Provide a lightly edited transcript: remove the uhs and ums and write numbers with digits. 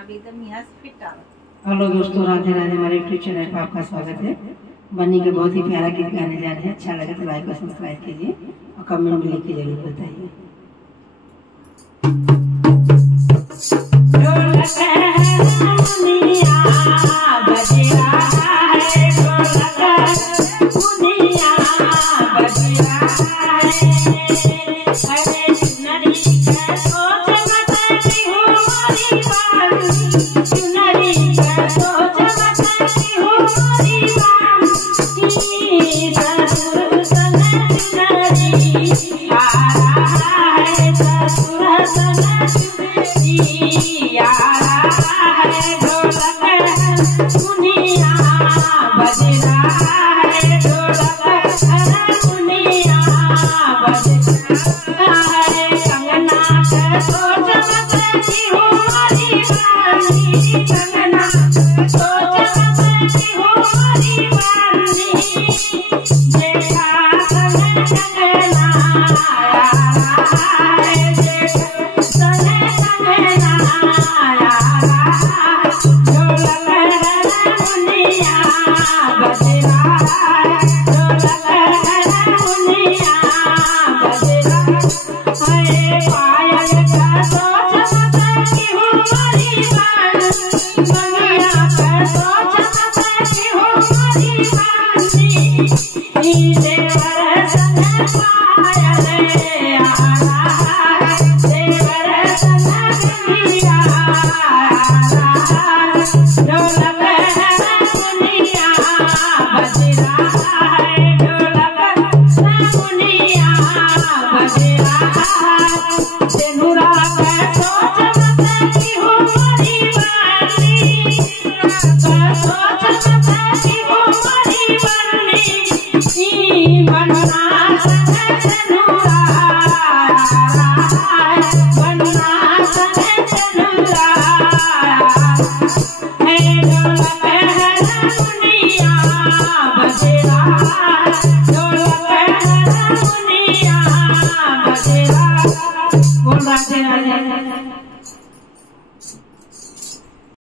अब एकदम यहाँ से फिट आ। हेलो दोस्तों, राधे राधे। हमारे यूट्यूब चैनल पर आपका स्वागत है। बन्नी के बहुत ही प्यारा गीत गाने जा रहे हैं। अच्छा लगे तो लाइक और सब्सक्राइब कीजिए और कमेंट में लिख के जरूर बताइए। कंगना